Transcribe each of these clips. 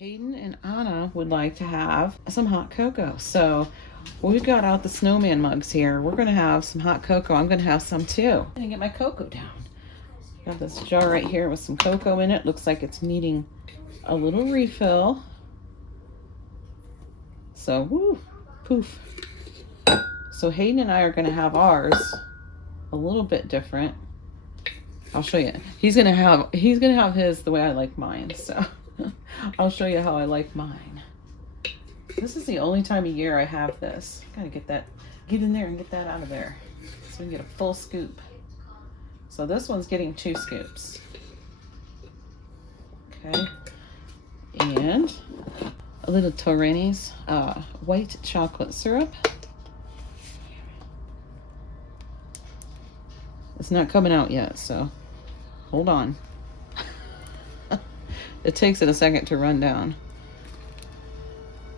Hayden and Anna would like to have some hot cocoa. So we've got out the snowman mugs here. We're going to have some hot cocoa. I'm going to have some too. I'm going to get my cocoa down. Got this jar right here with some cocoa in it. Looks like it's needing a little refill. So, woo, poof. So Hayden and I are going to have ours a little bit different. I'll show you. He's gonna have his the way I like mine. So I'll show you how I like mine. This is the only time of year I have this. Gotta get in there and get that out of there, so we can get a full scoop. So this one's getting 2 scoops. Okay, and a little Torreni's white chocolate syrup. It's not coming out yet, so hold on. It takes it a second to run down.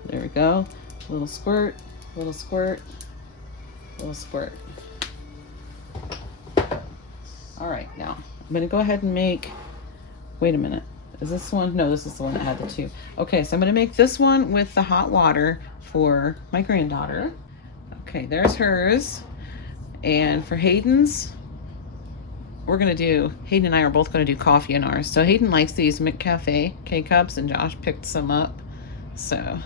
There we go. A little squirt, little squirt, little squirt. All right, now I'm gonna go ahead and make, wait a minute. Is this one? No, this is the one that had the 2. Okay, so I'm gonna make this one with the hot water for my granddaughter. Okay, there's hers. And for Hayden's, Hayden and I are both going to do coffee in ours. So Hayden likes these McCafe K-Cups, and Josh picked some up. So,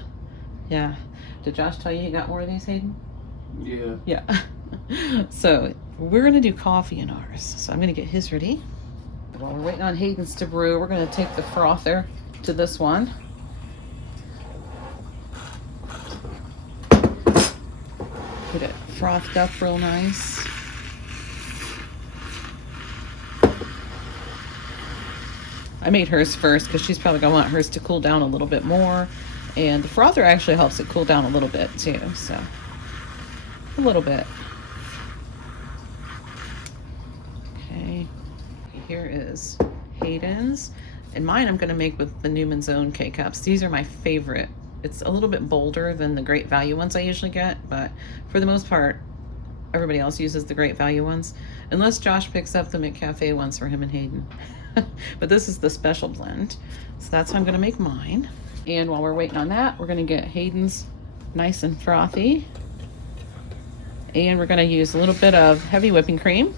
yeah. Did Josh tell you he got more of these, Hayden? Yeah. Yeah. So, we're going to do coffee in ours. So I'm going to get his ready. While we're waiting on Hayden's to brew, we're going to take the frother to this one. Get it frothed up real nice. I made hers first because she's probably going to want hers to cool down a little bit more. And the frother actually helps it cool down a little bit too. So, a little bit. Okay. Here is Hayden's. And mine I'm going to make with the Newman's Own K-Cups. These are my favorite. It's a little bit bolder than the Great Value ones I usually get. But for the most part, everybody else uses the Great Value ones. Unless Josh picks up the McCafe ones for him and Hayden. But this is the special blend. So that's how I'm going to make mine. And while we're waiting on that, we're going to get Hayden's nice and frothy. And we're going to use a little bit of heavy whipping cream.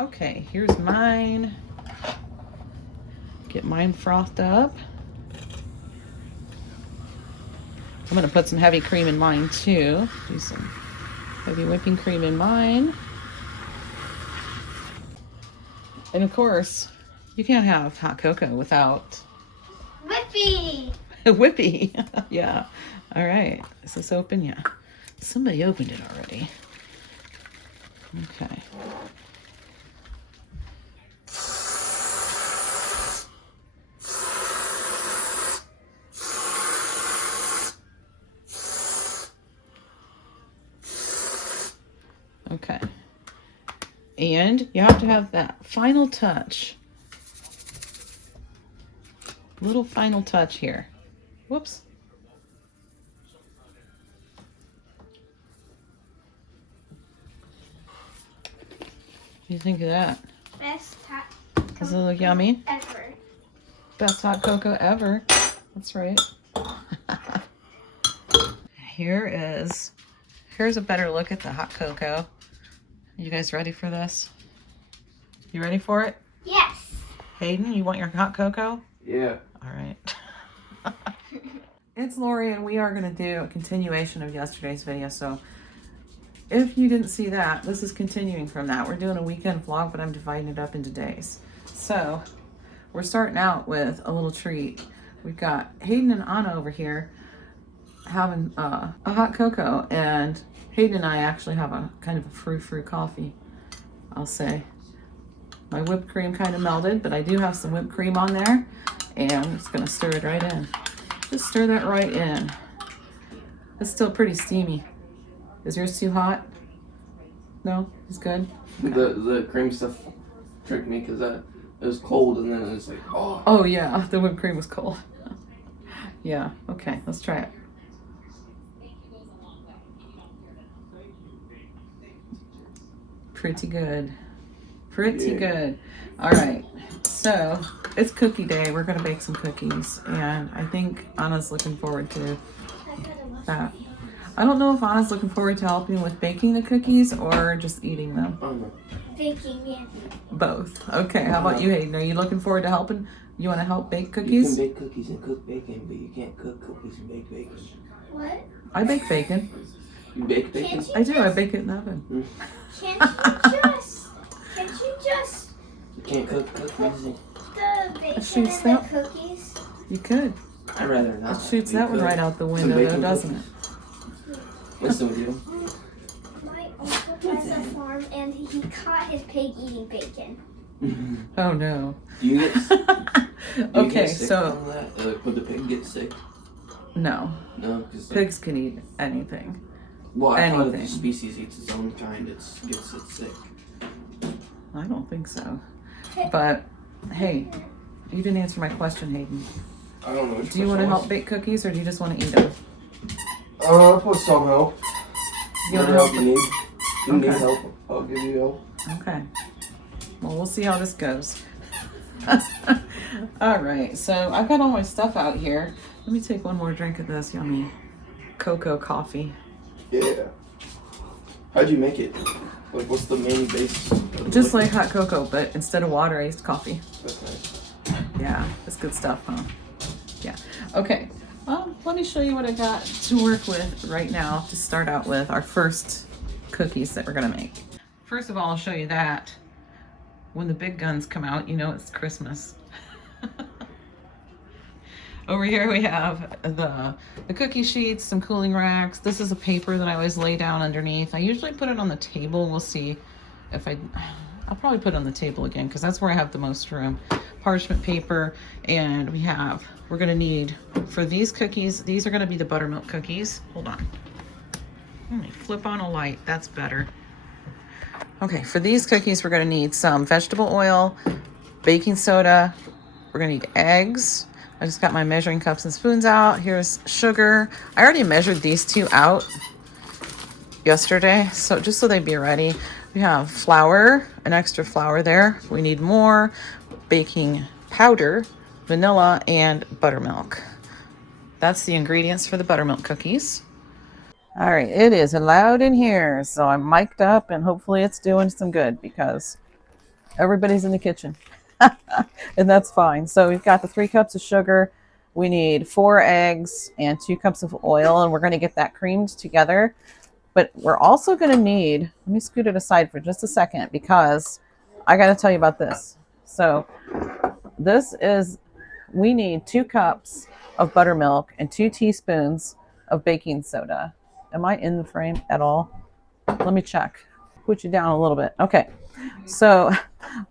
Okay, here's mine. Get mine frothed up. I'm going to put some heavy cream in mine too. Do some heavy whipping cream in mine. And of course, you can't have hot cocoa without Whippy. Whippy. Yeah. All right. Is this open? Yeah. Somebody opened it already. Okay. Okay. And you have to have that final touch. Little final touch here. Whoops. What do you think of that? Best hot Does it look yummy? ever. Best hot cocoa ever. That's right. Here's a better look at the hot cocoa. You guys ready for this? You ready for it? Yes. Hayden, you want your hot cocoa? Yeah. All right. It's Lori, and we are going to do a continuation of yesterday's video. So if you didn't see that, this is continuing from that. We're doing a weekend vlog, but I'm dividing it up into days. So we're starting out with a little treat. We've got Hayden and Anna over here having a hot cocoa, and Hayden and I actually have a kind of a frou-frou coffee, I'll say. My whipped cream kind of melted, but I do have some whipped cream on there, and I'm just gonna stir it right in. Just stir that right in. It's still pretty steamy. Is yours too hot? No? It's good? Okay. The cream stuff tricked me because it was cold, and then it was like, oh. Oh yeah, the whipped cream was cold. Yeah, okay, let's try it. Pretty good. Pretty Yeah. good. All right. So it's cookie day. We're going to bake some cookies. And I think Anna's looking forward to that. I don't know if Anna's looking forward to helping with baking the cookies or just eating them. Baking, yeah. Both. Okay. How about you, Hayden? Are you looking forward to helping? You want to help bake You cookies? can bake cookies and cook bacon, but you can't cook cookies and bake bacon. What? I bake bacon. You bake bacon? Can't you I do. I just- bake it in the oven. Can't you just You can't cook cookies. the bacon shoots and that. the cookies? You could. I'd rather not. It shoots You that one could. right out the Some window, though, bacon doesn't cookies. it? Listen with you. My uncle has a farm and he caught his pig eating bacon. Oh no. Do you get, do you Okay, get sick so from that? Would the pig get sick? no, No, because pigs can eat anything. well, I thought if anything. the species eats its own kind, it gets it sick. I don't think so. But hey, you didn't answer my question, Hayden. I don't know. Do you want to help bake cookies or do you just want to eat them? I'll put some help. You want to Whatever help? you need. You need Okay. help. I'll give you help. Okay. Well, we'll see how this goes. All right, so I've got all my stuff out here. Let me take one more drink of this yummy cocoa coffee. Yeah. How'd you make it? Like, what's the main base? Of the Just like liquid? hot cocoa, but instead of water, I used coffee. That's nice. Yeah, it's good stuff, huh? Yeah. Okay. Let me show you what I got to work with right now to start out with our first cookies that we're gonna make. First of all, I'll show you that. When the big guns come out, you know it's Christmas. Over here we have the cookie sheets, some cooling racks. This is a paper that I always lay down underneath. I usually put it on the table. We'll see if I'll probably put it on the table again because that's where I have the most room. Parchment paper, and we're gonna need, for these cookies, these are gonna be the buttermilk cookies. Hold on. Let me flip on a light, that's better. Okay, for these cookies, we're gonna need some vegetable oil, baking soda, we're gonna need eggs. I just got my measuring cups and spoons out. Here's sugar. I already measured these two out yesterday, so just so they'd be ready. We have flour, an extra flour there. We need more baking powder, vanilla, and buttermilk. That's the ingredients for the buttermilk cookies. All right, it is loud in here, so I'm mic'd up and hopefully it's doing some good because everybody's in the kitchen. And that's fine. So we've got the 3 cups of sugar. We need 4 eggs and 2 cups of oil, and we're going to get that creamed together. But we're also going to need, let me scoot it aside for just a second because I got to tell you about this. So we need 2 cups of buttermilk and 2 teaspoons of baking soda. Am I in the frame at all? Let me check. Put you down a little bit. Okay. So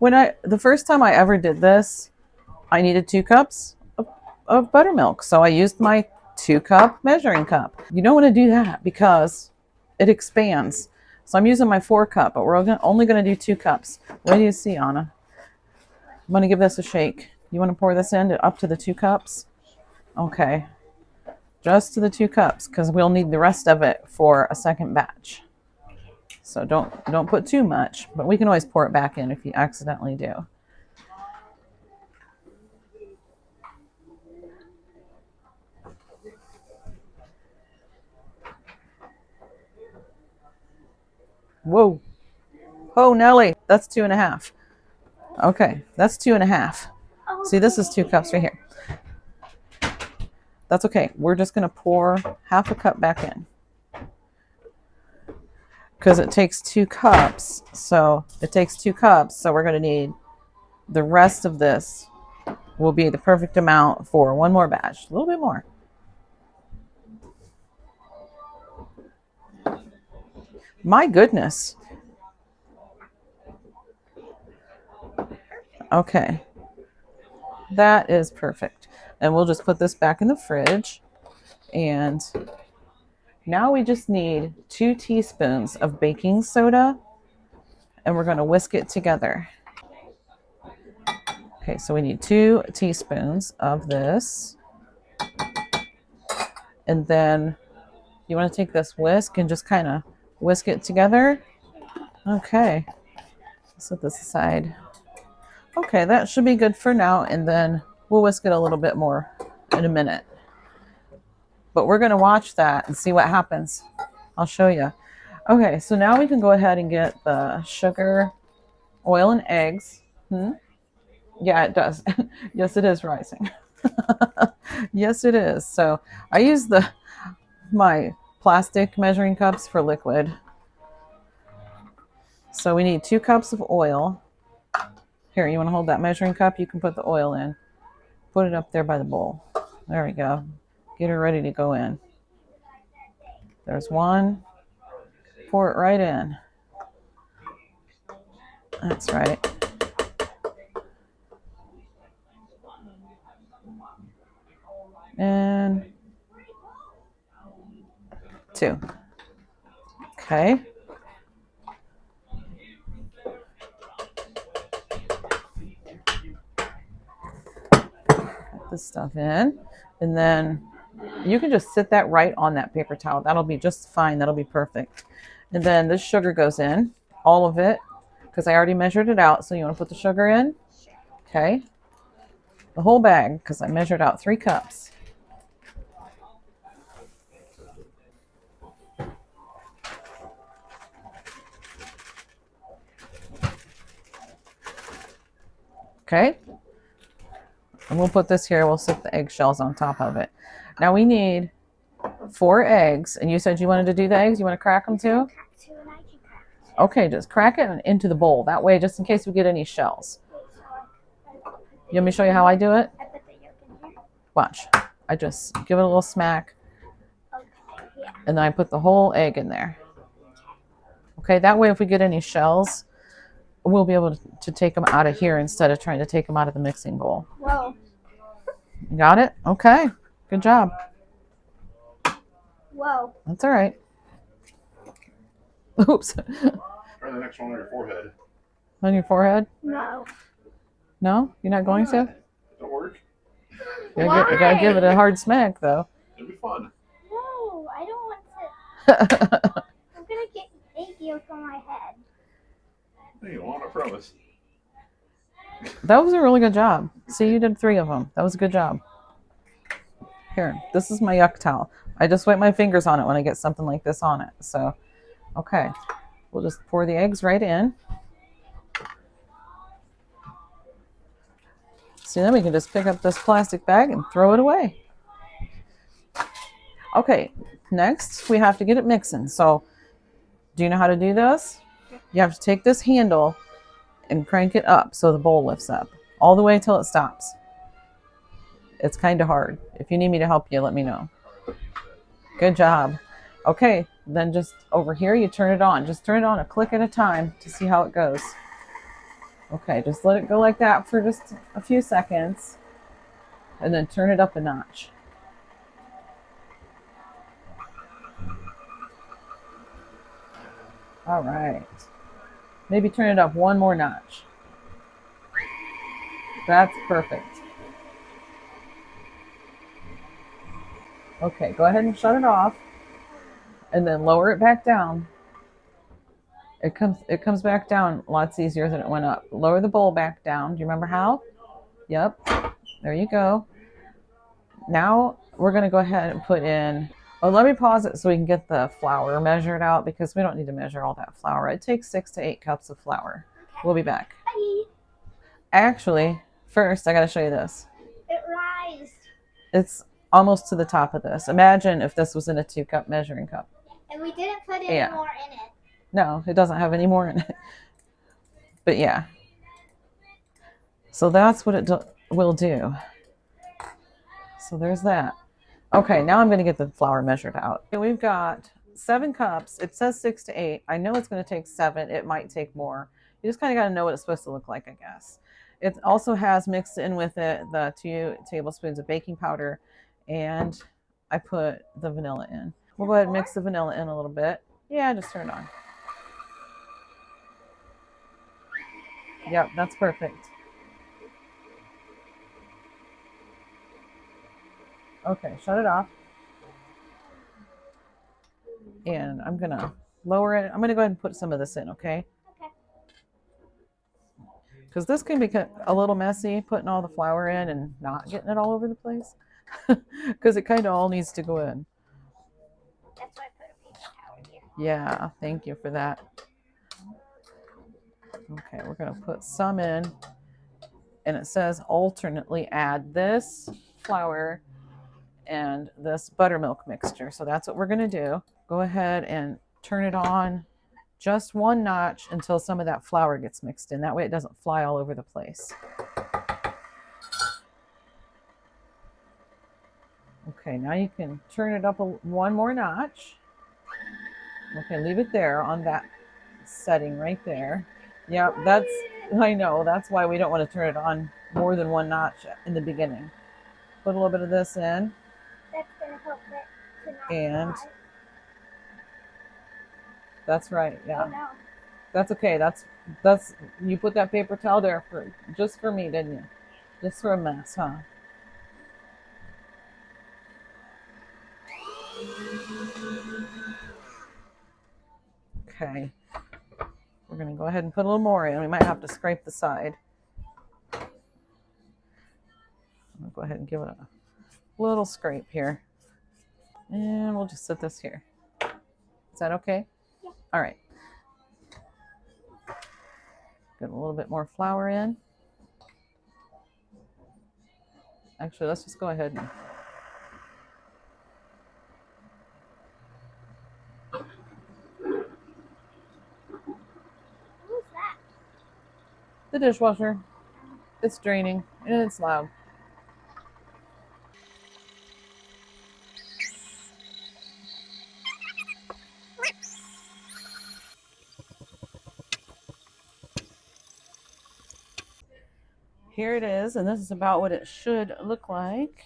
the first time I ever did this, I needed 2 cups of buttermilk. So I used my 2-cup measuring cup. You don't want to do that because it expands. So I'm using my 4-cup, but we're only going to do 2 cups. What do you see, Anna? I'm going to give this a shake. You want to pour this in up to the 2 cups? Okay. Just to the 2 cups because we'll need the rest of it for a second batch. So don't put too much, but we can always pour it back in if you accidentally do. Whoa. Oh, Nelly, that's 2.5. Okay, that's 2.5. See, this is 2 cups right here. That's okay. We're just going to pour half a cup back in. Because it takes 2 cups. So it takes 2 cups. So we're going to need the rest of this will be the perfect amount for one more batch. A little bit more. My goodness. Okay. That is perfect. And we'll just put this back in the fridge. And now we just need 2 teaspoons of baking soda. And we're going to whisk it together. Okay, so we need 2 teaspoons of this. And then you want to take this whisk and just kind of whisk it together. Okay, set this aside. Okay, that should be good for now, and then we'll whisk it a little bit more in a minute. But we're going to watch that and see what happens. I'll show you. Okay, so now we can go ahead and get the sugar, oil, and eggs. Yeah, it does. Yes, it is rising. Yes, it is. So I use my plastic measuring cups for liquid. So we need 2 cups of oil. Here, you want to hold that measuring cup? You can put the oil in. Put it up there by the bowl. There we go. Get her ready to go in. There's 1. Pour it right in. That's right. And 2. Okay. Put this stuff in. And then you can just sit that right on that paper towel. That'll be just fine. That'll be perfect. And then this sugar goes in, all of it, because I already measured it out. So you want to put the sugar in? Okay. The whole bag, because I measured out 3 cups. Okay. And we'll put this here. We'll stick the eggshells on top of it. Now we need 4 eggs. And you said you wanted to do the eggs? You want to crack them too? Okay, just crack it into the bowl. That way, just in case we get any shells. You want me to show you how I do it? Watch. I just give it a little smack. And then I put the whole egg in there. Okay, that way if we get any shells, we'll be able to take them out of here instead of trying to take them out of the mixing bowl. Whoa. You got it? Okay. Good job. Whoa. That's all right. Oops. Try the next one on your forehead. On your forehead? No. No? You're not going to? It'll work. You gotta give it a hard smack, though. It'll be fun. No, I don't want to. I'm going to get egg yolk on my head. No, you won't, I promise. That was a really good job. See, you did 3 of them. That was a good job. Here, this is my yuck towel. I just wipe my fingers on it when I get something like this on it. So, okay. We'll just pour the eggs right in. See, then we can just pick up this plastic bag and throw it away. Okay, next we have to get it mixing. So, do you know how to do this? You have to take this handle and crank it up so the bowl lifts up all the way till it stops. It's kind of hard. If you need me to help you, let me know. Good job. Okay, then just over here, you turn it on. Just turn it on a click at a time to see how it goes. Okay, just let it go like that for just a few seconds. And then turn it up a notch. All right. Maybe turn it up 1 more notch. That's perfect. Okay, go ahead and shut it off. And then lower it back down. It comes back down lots easier than it went up. Lower the bowl back down. Do you remember how? Yep. There you go. Now we're going to go ahead and put in... Oh, let me pause it so we can get the flour measured out because we don't need to measure all that flour. It takes 6 to 8 cups of flour. We'll be back. Bye. Actually, first I got to show you this. It rised. It's almost to the top of this. Imagine if this was in a 2-cup measuring cup. And we didn't put any more in it. No, it doesn't have any more in it. But yeah. So that's what it will do. So there's that. Okay, now I'm going to get the flour measured out. Okay, we've got 7 cups. It says 6 to 8. I know it's going to take 7. It might take more. You just kind of got to know what it's supposed to look like, I guess. It also has mixed in with it the 2 tablespoons of baking powder, and I put the vanilla in. We'll go ahead and mix the vanilla in a little bit. Yeah, just turn it on. Yep, that's perfect. Okay, shut it off. And I'm going to lower it. I'm going to go ahead and put some of this in, okay? because this can be a little messy putting all the flour in and not getting it all over the place. Because it kind of all needs to go in. That's why I put a paper towel here. Yeah, thank you for that. Okay, we're going to put some in. And it says alternately add this flour and this buttermilk mixture. So that's what we're going to do. Go ahead and turn it on just one notch until some of that flour gets mixed in. That way it doesn't fly all over the place. Okay, now you can turn it up one more notch. Okay, leave it there on that setting right there. Yep, I know, that's why we don't want to turn it on more than one notch in the beginning. Put a little bit of this in. That's going to help it to not And fly. That's right, yeah. Oh no. That's okay. That's you put that paper towel there just for me, didn't you? Just for a mess, huh? Okay. We're gonna go ahead and put a little more in. We might have to scrape the side. I'm gonna go ahead and give it a little scrape here. And we'll just set this here. Is that okay? Yeah. All right. Get a little bit more flour in. Actually, let's just go ahead and Who's that? the dishwasher. It's draining and it's loud. Here it is, and this is about what it should look like.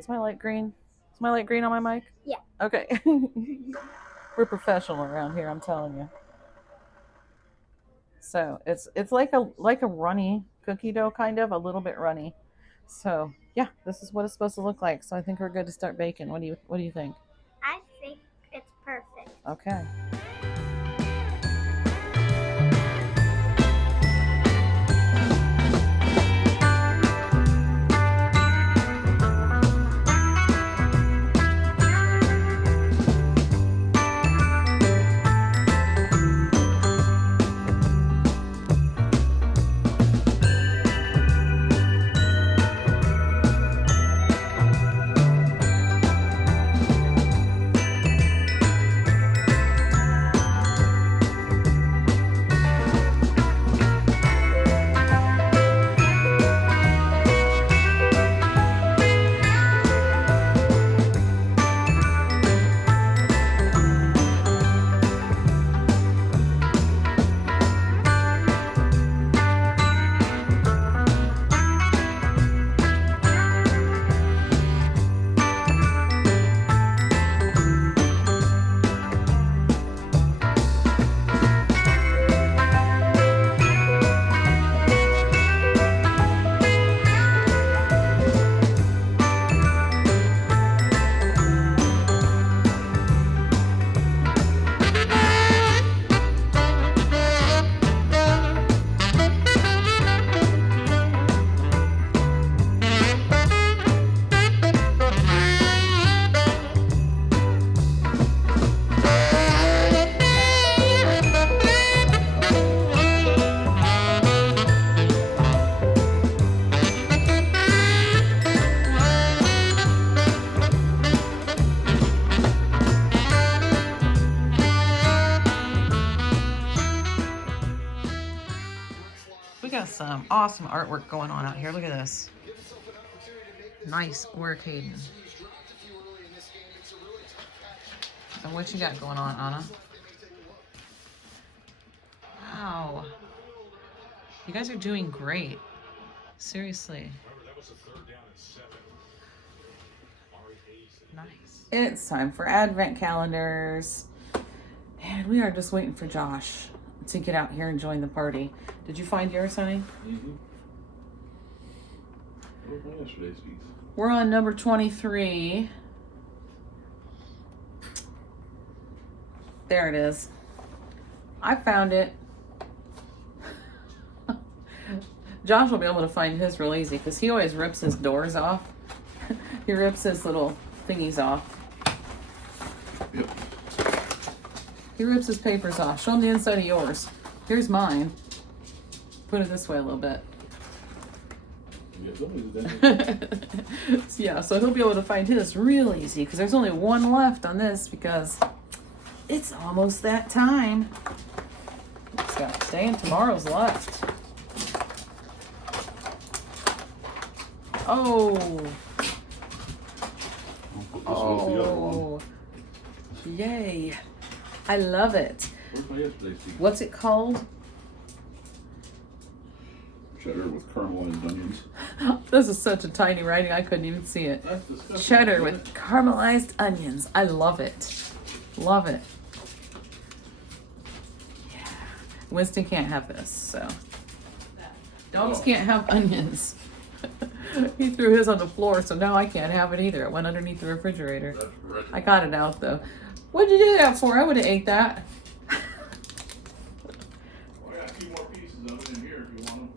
Is my light green? Is my light green on my mic? Yeah. Okay. We're professional around here, I'm telling you. So it's like a runny cookie dough, kind of a little bit runny. So yeah, this is what it's supposed to look like. So I think we're good to start baking. What do you think? I think it's perfect. Okay. We got some awesome artwork going on out here. Look at this. Nice work, Hayden. And what you got going on, Anna? Wow. You guys are doing great. Seriously. Nice. It's time for advent calendars. And we are just waiting for Josh to get out here and join the party. Did you find yours, honey? Mm-hmm. Yesterday's piece. We're on number 23. There it is. I found it. Josh will be able to find his real easy because he always rips his doors off. He rips his little thingies off. Yep. He rips his papers off. Show him the inside of yours. Here's mine. Put it this way a little bit. Yeah, so he'll be able to find his real easy because there's only one left on this because it's almost that time. It's got today and tomorrow's left. Oh. Oh. Yay. I love it. Where's my yesterday's tea? What's it called? Cheddar with caramelized onions. This is such a tiny writing, I couldn't even see it. That's disgusting. Cheddar with caramelized onions. I love it. Love it. Yeah. Winston can't have this, so. Dogs can't have onions. He threw his on the floor, so now I can't have it either. It went underneath the refrigerator. That's wretched. I got it out though. What'd you do that for? I would have ate that. Well, I got 2 more pieces of it in here if you want them.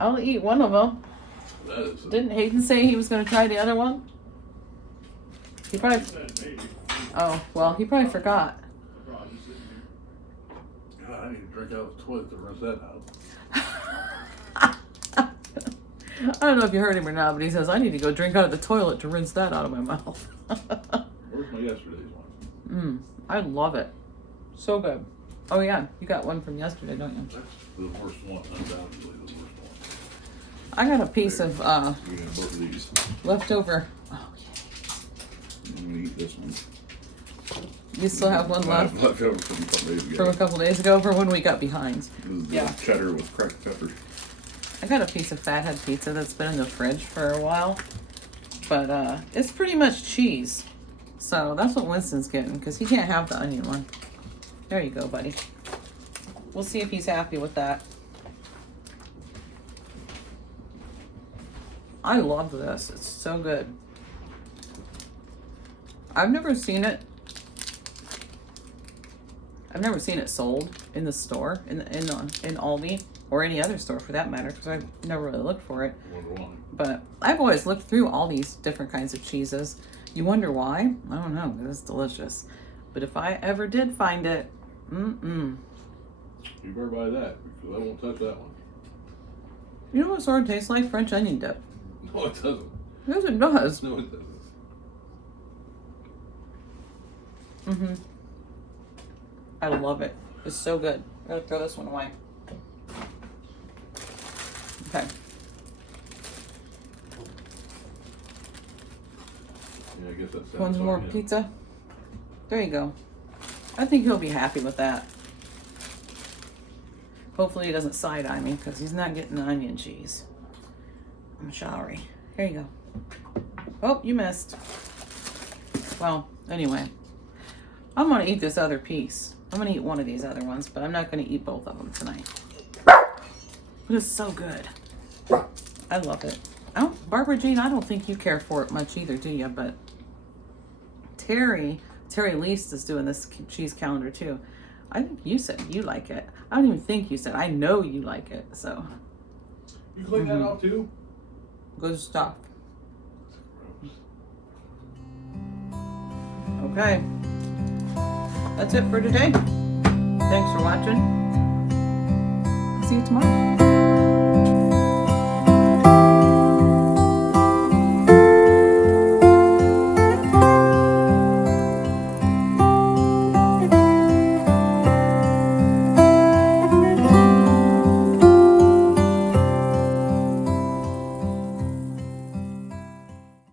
I'll eat one of them. That is. Didn't Hayden say he was going to try the other one? He probably. He said maybe. Oh, well, he probably forgot. Probably just sitting here. God, I need to drink out of the toilet to rinse that out. I don't know if you heard him or not, but he says, I need to go drink out of the toilet to rinse that out of my mouth. Where's my yesterday's one? I love it. So good. Oh, yeah, you got one from yesterday, don't you? That's the worst one, undoubtedly the worst one. I got a piece of We got both of these. leftover. Oh, I'm gonna eat this one. yeah. You still have one left Leftover from a couple days ago. from a couple days ago for when we got behind. This is the Yeah. cheddar with cracked peppers. I got a piece of fathead pizza that's been in the fridge for a while, but it's pretty much cheese. So that's what Winston's getting because he can't have the onion one. There you go, buddy. We'll see if he's happy with that. I love this. It's so good. I've never seen it. I've never seen it sold in the store, in Aldi, or any other store for that matter, because I've never really looked for it. Wonder why. But I've always looked through all these different kinds of cheeses. You wonder why? I don't know, because it's delicious. But if I ever did find it, You better buy that because I won't touch that one. You know what sort of tastes like? French onion dip. No, it doesn't. Yes, it does. No, it doesn't. I love it. It's so good. I'm gonna throw this one away. Okay. Yeah, I guess that's. One more pizza. There you go. I think he'll be happy with that. Hopefully he doesn't side-eye me because he's not getting the onion cheese. I'm sorry. Here you go. Oh, you missed. Well, anyway. I'm going to eat this other piece. I'm going to eat one of these other ones, but I'm not going to eat both of them tonight. But it's so good. I love it. Oh, Barbara Jean, I don't think you care for it much either, do you? But Terry Least is doing this cheese calendar too. I think you said you like it. I don't even think you said. I know you like it. So You clean that out too? good stuff. Okay. That's it for today. Thanks for watching. See you tomorrow.